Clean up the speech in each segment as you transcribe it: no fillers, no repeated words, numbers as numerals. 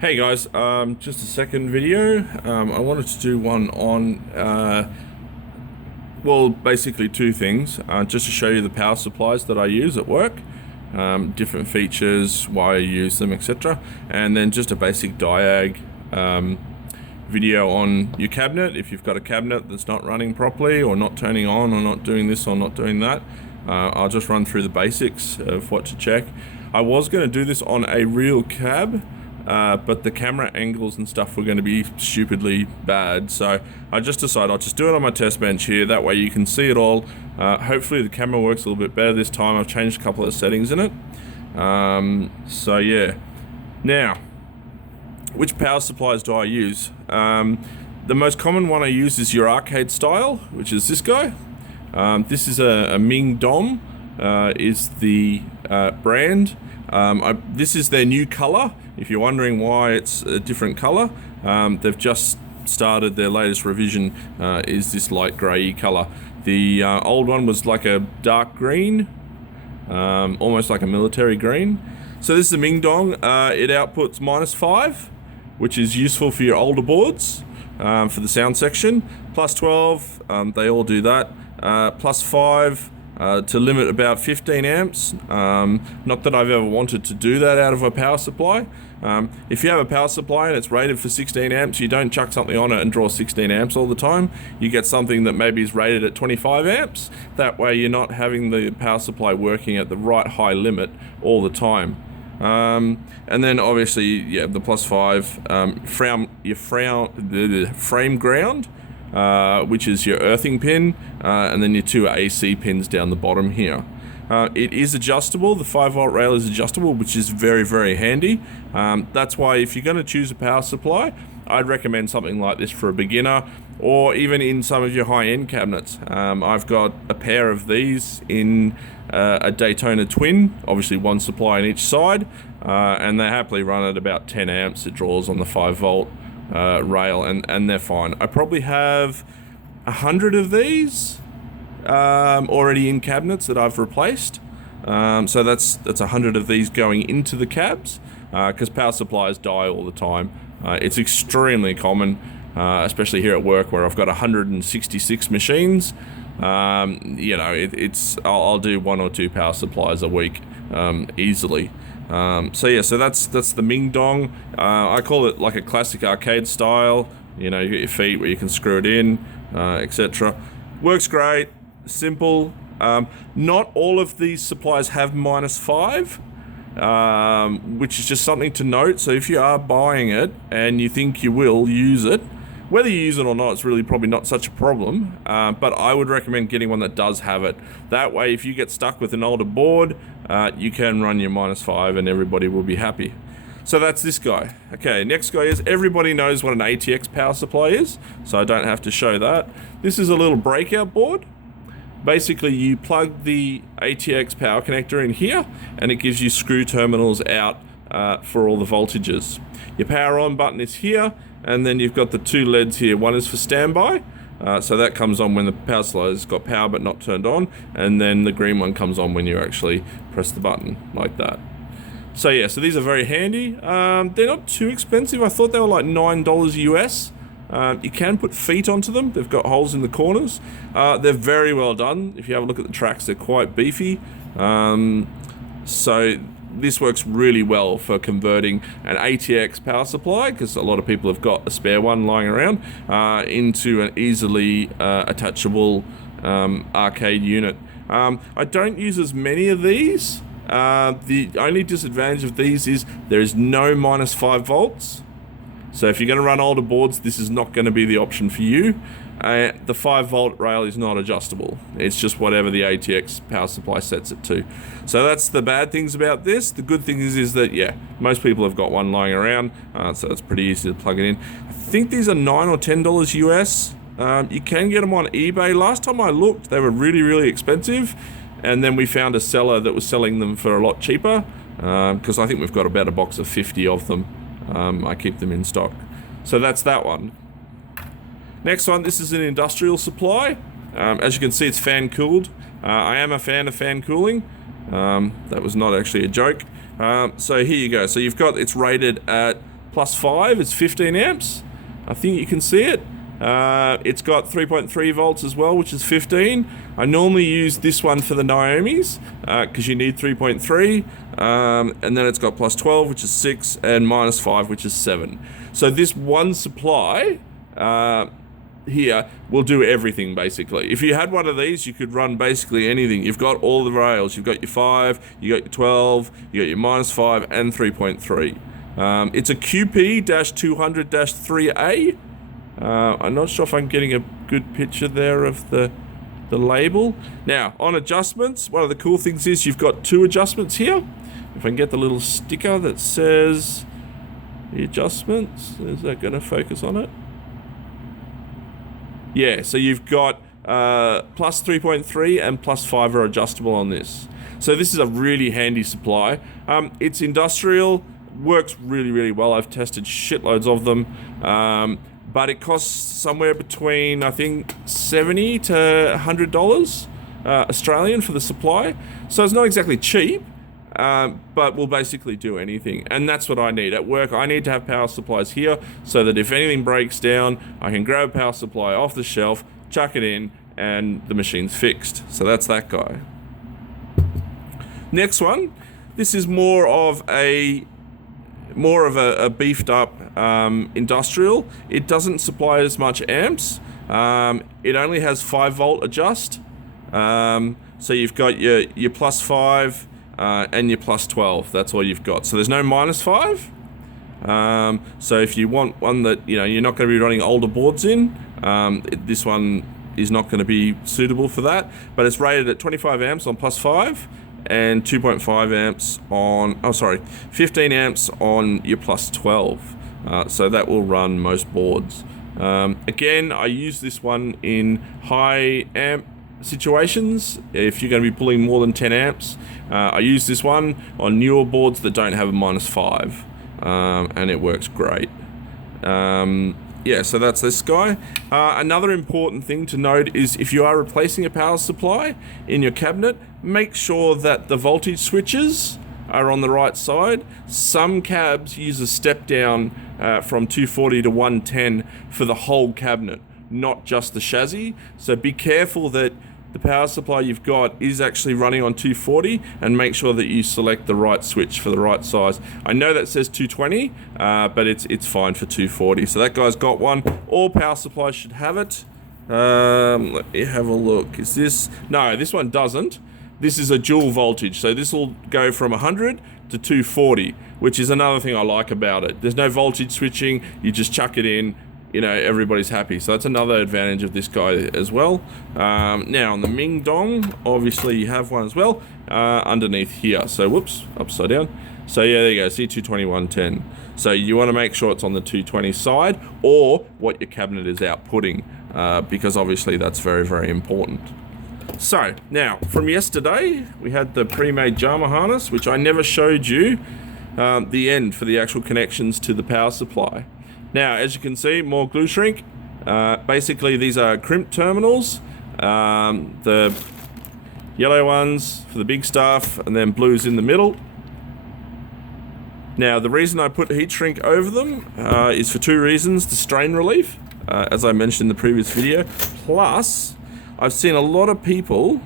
Hey guys, just a second video. I wanted to do one on, well, basically two things, just to show you the power supplies that I use at work, different features, why I use them, etc. And then just a basic diag video on your cabinet. If you've got a cabinet that's not running properly or not turning on or not doing this or not doing that, I'll just run through the basics of what to check. I was going to do this on a real cab, but the camera angles and stuff were going to be stupidly bad, so I just decided I'll just do it on my test bench here. That way you can see it all. Hopefully the camera works a little bit better this time. I've changed a couple of settings in it. So yeah. Now, which power supplies do I use? The most common one I use is your arcade style, which is this guy. This is a Ming Dong, is the brand. This is their new color. If you're wondering why it's a different color, they've just started their latest revision, is this light grey color. The old one was like a dark green, almost like a military green. So this is a Ming Dong. It outputs -5, which is useful for your older boards, for the sound section. +12, they all do that. +5, to limit about 15 amps. Not that I've ever wanted to do that out of a power supply. If you have a power supply and it's rated for 16 amps, you don't chuck something on it and draw 16 amps all the time. You get something that maybe is rated at 25 amps. That way you're not having the power supply working at the right high limit all the time. And then obviously, yeah, the +5, the frame ground, which is your earthing pin, and then your two AC pins down the bottom here. It is adjustable. The 5-volt rail is adjustable, which is very, very handy. That's why if you're going to choose a power supply, I'd recommend something like this for a beginner, or even in some of your high-end cabinets. I've got a pair of these in a Daytona Twin, obviously one supply on each side, and they happily run at about 10 amps. It draws on the 5-volt rail, and they're fine. I probably have 100 of these already in cabinets that I've replaced. So that's 100 of these going into the cabs, because power supplies die all the time. It's extremely common, especially here at work where I've got 166 machines. You know, I'll do 1 or 2 power supplies a week, easily. So yeah, so that's the Ming Dong. I call it like a classic arcade style. You know, you get your feet where you can screw it in, etc. Works great, simple. Not all of these supplies have -5, which is just something to note. So if you are buying it and you think you will use it, whether you use it or not, it's really probably not such a problem, but I would recommend getting one that does have it. That way, if you get stuck with an older board, you can run your -5 and everybody will be happy. So that's this guy. Okay, next guy is, everybody knows what an ATX power supply is, so I don't have to show that. This is a little breakout board. Basically, you plug the ATX power connector in here, and it gives you screw terminals out for all the voltages. Your power on button is here, and then you've got the 2 LEDs here. One is for standby, so that comes on when the power supply has got power but not turned on, and then the green one comes on when you actually press the button, like that. So yeah, so these are very handy. They're not too expensive. I thought they were like $9 US. You can put feet onto them. They've got holes in the corners. They're very well done. If you have a look at the tracks, they're quite beefy. So this works really well for converting an ATX power supply, because a lot of people have got a spare one lying around, into an easily attachable arcade unit. I don't use as many of these. The only disadvantage of these is there is no -5 volts. So if you're going to run older boards, this is not going to be the option for you. The 5-volt rail is not adjustable. It's just whatever the ATX power supply sets it to. So that's the bad things about this. The good thing is that, yeah, most people have got one lying around, so it's pretty easy to plug it in. I think these are $9 or $10 US. You can get them on eBay. Last time I looked, they were really, really expensive. And then we found a seller that was selling them for a lot cheaper, because I think we've got about a box of 50 of them. I keep them in stock. So that's that one. Next one, this is an industrial supply. As you can see, it's fan cooled. I am a fan of fan cooling. That was not actually a joke. So here you go. So you've got, it's rated at plus 5 is 15 amps. I think you can see it. It's got 3.3 volts as well, which is 15. I normally use this one for the Naomi's because you need 3.3. And then it's got plus 12, which is 6, and minus 5, which is 7. So this one supply here will do everything, basically. If you had one of these, you could run basically anything. You've got all the rails. You've got your 5, you got your 12, you got your minus 5, and 3.3. It's a QP-200-3A. I'm not sure if I'm getting a good picture there of the label. Now, on adjustments, one of the cool things is you've got 2 adjustments here. If I can get the little sticker that says the adjustments, is that going to focus on it? Yeah, so you've got plus 3.3 and plus 5 are adjustable on this. So this is a really handy supply. It's industrial, works really, really well. I've tested shitloads of them. But it costs somewhere between, I think, $70 to $100 Australian for the supply. So it's not exactly cheap, but will basically do anything. And that's what I need. At work, I need to have power supplies here so that if anything breaks down, I can grab a power supply off the shelf, chuck it in, and the machine's fixed. So that's that guy. Next one. This is more of a beefed up industrial. It doesn't supply as much amps. It only has 5 volt adjust. So you've got your plus 5 and your plus 12. That's all you've got. So there's no minus 5. So if you want one that you're not going to be running older boards in, this one is not going to be suitable for that. But it's rated at 25 amps on plus 5. And 2.5 amps on, 15 amps on your plus 12. So that will run most boards. Again, I use this one in high amp situations. If you're going to be pulling more than 10 amps, I use this one on newer boards that don't have a minus 5. And it works great. Yeah, so that's this guy. Another important thing to note is if you are replacing a power supply in your cabinet, make sure that the voltage switches are on the right side. Some cabs use a step down from 240 to 110 for the whole cabinet, not just the chassis. So be careful that the power supply you've got is actually running on 240 and make sure that you select the right switch for the right size. I know that says 220, but it's fine for 240. So that guy's got one. All power supplies should have it. Let me have a look. Is this? No, this one doesn't. This is a dual voltage. So this will go from 100 to 240, which is another thing I like about it. There's no voltage switching. You just chuck it in. Everybody's happy. So that's another advantage of this guy as well. Now on the Ming Dong, obviously you have one as well underneath here. So whoops, upside down. So yeah, there you go. See 220/110. So you want to make sure it's on the 220 side or what your cabinet is outputting, because obviously that's very, very important. So now from yesterday, we had the pre-made Jamma harness, which I never showed you the end for the actual connections to the power supply. Now, as you can see, more glue shrink. Basically, these are crimp terminals. The yellow ones for the big stuff, and then blues in the middle. Now, the reason I put heat shrink over them is for 2 reasons. The strain relief, as I mentioned in the previous video. Plus, I've seen a lot of people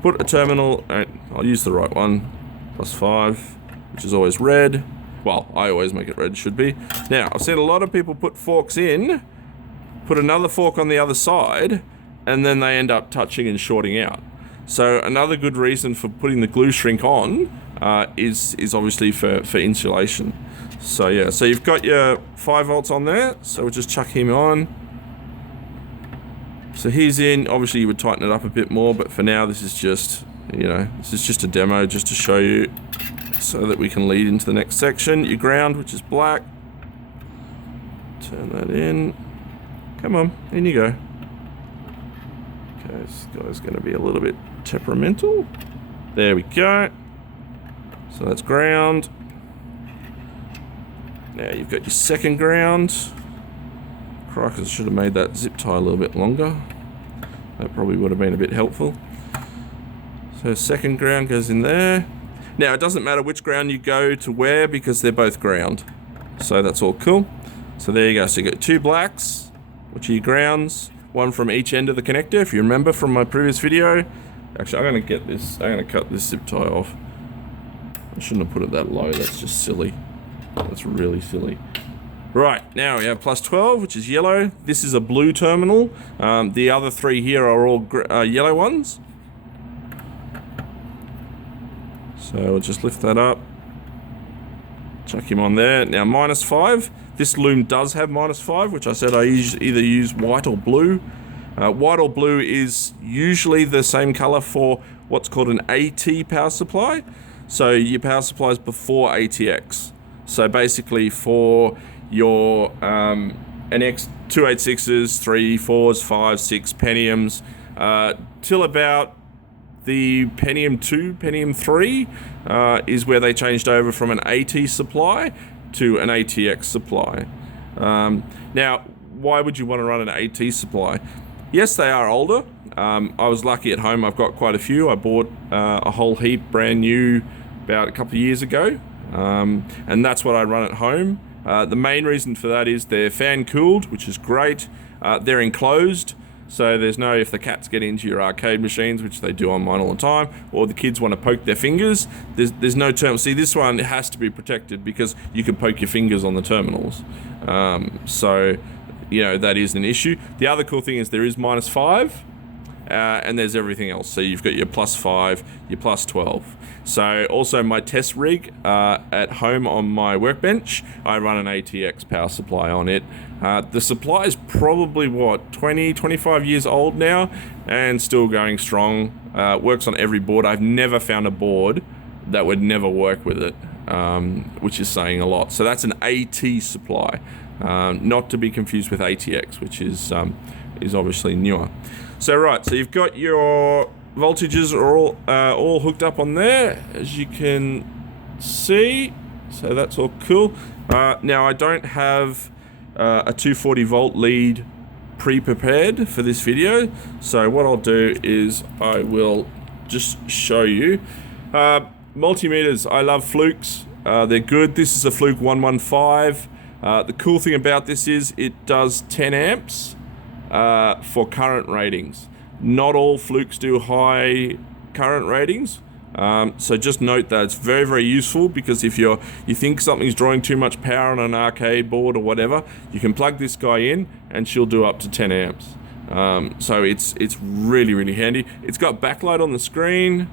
put a terminal, I'll use the right one, plus 5, which is always red. Well, I always make it red, should be. Now, I've seen a lot of people put forks in, put another fork on the other side, and then they end up touching and shorting out. So another good reason for putting the glue shrink on is obviously for insulation. So yeah, so you've got your 5 volts on there, so we'll just chuck him on. So he's in. Obviously you would tighten it up a bit more, but for now this is just, this is just a demo just to show you, so that we can lead into the next section. Your ground, which is black. Turn that in. Come on, in you go. Okay, this guy's going to be a little bit temperamental. There we go. So that's ground. Now you've got your second ground. Crikey, I should have made that zip tie a little bit longer. That probably would have been a bit helpful. So second ground goes in there. Now, it doesn't matter which ground you go to where because they're both ground. So that's all cool. So there you go. So you got 2 blacks, which are your grounds, 1 from each end of the connector, if you remember from my previous video. Actually, I'm gonna cut this zip tie off. I shouldn't have put it that low, that's just silly. That's really silly. Right, now we have plus 12, which is yellow. This is a blue terminal. The other 3 here are all yellow ones. So we'll just lift that up. Chuck him on there. Now minus 5. This loom does have minus 5, which I said I either use white or blue. White or blue is usually the same color for what's called an AT power supply. So your power supply is before ATX. So basically for your NX 286s, 3, 4s, 5, 6 Pentiums, till about the Pentium 2, Pentium 3 is where they changed over from an AT supply to an ATX supply. Now, why would you want to run an AT supply? Yes, they are older. I was lucky at home. I've got quite a few. I bought a whole heap brand new about a couple of years ago, and that's what I run at home. The main reason for that is they're fan cooled, which is great. They're enclosed, so there's no, if the cats get into your arcade machines, which they do on mine all the time, or the kids want to poke their fingers, there's no terminal. See, this one has to be protected because you can poke your fingers on the terminals. So, you know, that is an issue. The other cool thing is there is minus 5, and there's everything else. So you've got your plus 5, your plus 12. So also my test rig at home on my workbench, I run an ATX power supply on it. The supply is probably, what, 20, 25 years old now, and still going strong. Works on every board. I've never found a board that would never work with it, which is saying a lot. So that's an AT supply, not to be confused with ATX, which is obviously newer. So right, so you've got your voltages are all hooked up on there, as you can see. So that's all cool. Now I don't have a 240 volt lead pre-prepared for this video, so what I'll do is I will just show you. Multimeters, I love Flukes. They're good. This is a Fluke 115. The cool thing about this is it does 10 amps for current ratings. Not all Flukes do high current ratings, so just note that it's very, very useful, because if you think something's drawing too much power on an arcade board or whatever, you can plug this guy in and she'll do up to 10 amps. So it's really, really handy. It's got backlight on the screen,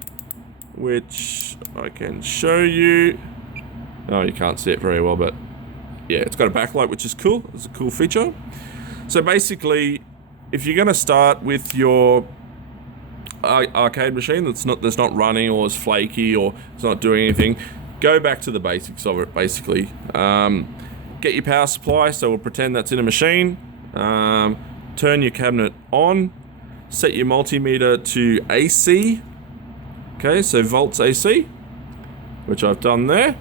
which I can show you. Oh, you can't see it very well, but yeah, it's got a backlight, which is cool. It's a cool feature. So basically, if you're going to start with your arcade machine that's not running, or is flaky, or it's not doing anything, go back to the basics of it. Basically, get your power supply. So we'll pretend that's in a machine. Turn your cabinet on. Set your multimeter to AC. Okay, so volts AC, which I've done there.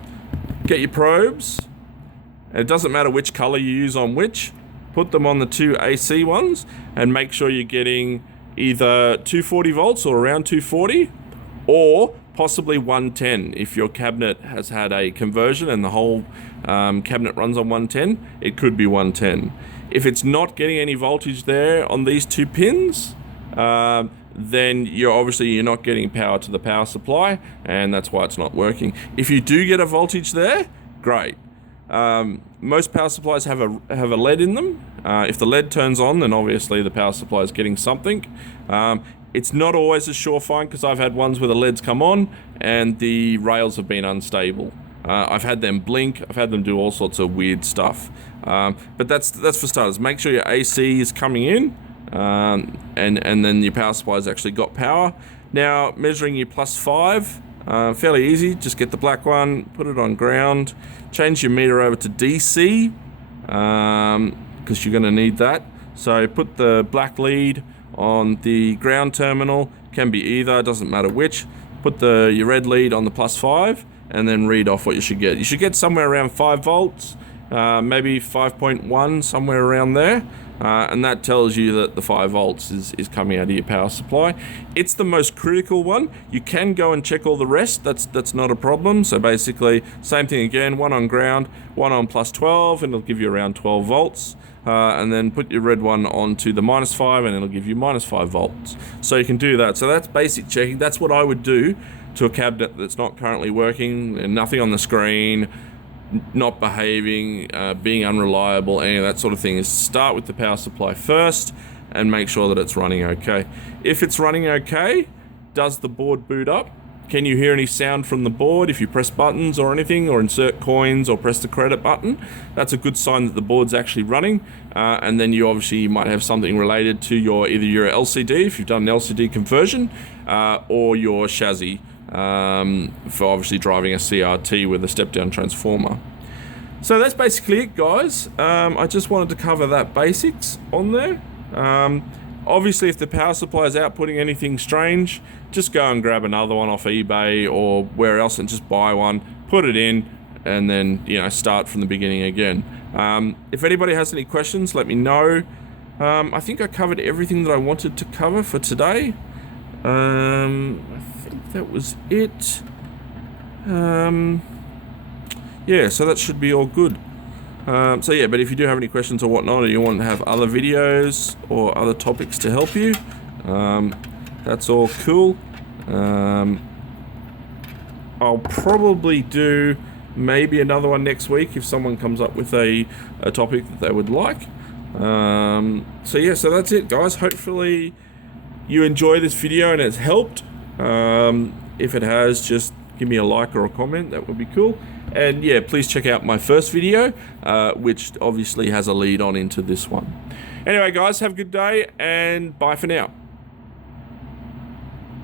Get your probes. And it doesn't matter which color you use on which. Put them on the 2 AC ones and make sure you're getting either 240 volts or around 240, or possibly 110. If your cabinet has had a conversion and the whole cabinet runs on 110, it could be 110. If it's not getting any voltage there on these 2 pins, then you're not getting power to the power supply, and that's why it's not working. If you do get a voltage there, great. Most power supplies have a LED in them. If the LED turns on, then obviously the power supply is getting something. It's not always a sure find, because I've had ones where the LEDs come on and the rails have been unstable. I've had them blink. I've had them do all sorts of weird stuff. But that's for starters. Make sure your AC is coming in, and then your power supply has actually got power. Now, measuring your plus 5. Fairly easy. Just get the black one, put it on ground, change your meter over to DC, because you're going to need that. So put the black lead on the ground terminal. Can be either, doesn't matter which. Put your red lead on the plus 5, and then read off what you should get. You should get somewhere around 5 volts. maybe 5.1, somewhere around there. And that tells you that the 5 volts is coming out of your power supply. It's the most critical one. You can go and check all the rest. That's not a problem. So basically, same thing again, one on ground, one on plus 12, and it'll give you around 12 volts. And then put your red one onto the -5, and it'll give you -5 volts. So you can do that. So that's basic checking. That's what I would do to a cabinet that's not currently working, and nothing on the screen, not behaving, being unreliable, any of that sort of thing, is start with the power supply first and make sure that it's running okay. If it's running okay, does the board boot up? Can you hear any sound from the board if you press buttons or anything, or insert coins or press the credit button? That's a good sign that the board's actually running. And then you obviously might have something related to either your LCD, if you've done an LCD conversion, or your chassis, for obviously driving a CRT with a step-down transformer. So that's basically it, guys. I just wanted to cover that basics on there. Obviously, if the power supply is outputting anything strange, just go and grab another one off eBay or where else and just buy one, put it in, and then, start from the beginning again. If anybody has any questions, let me know. I think I covered everything that I wanted to cover for today. I think that was it. Yeah, so that should be all good. But if you do have any questions or whatnot, or you want to have other videos or other topics to help you, that's all cool. I'll probably do maybe another one next week if someone comes up with a topic that they would like. So that's it, guys. Hopefully you enjoy this video and it's helped. If it has, just give me a like or a comment. That would be cool. And yeah, please check out my first video, which obviously has a lead on into this one. Anyway, guys, have a good day and bye for now.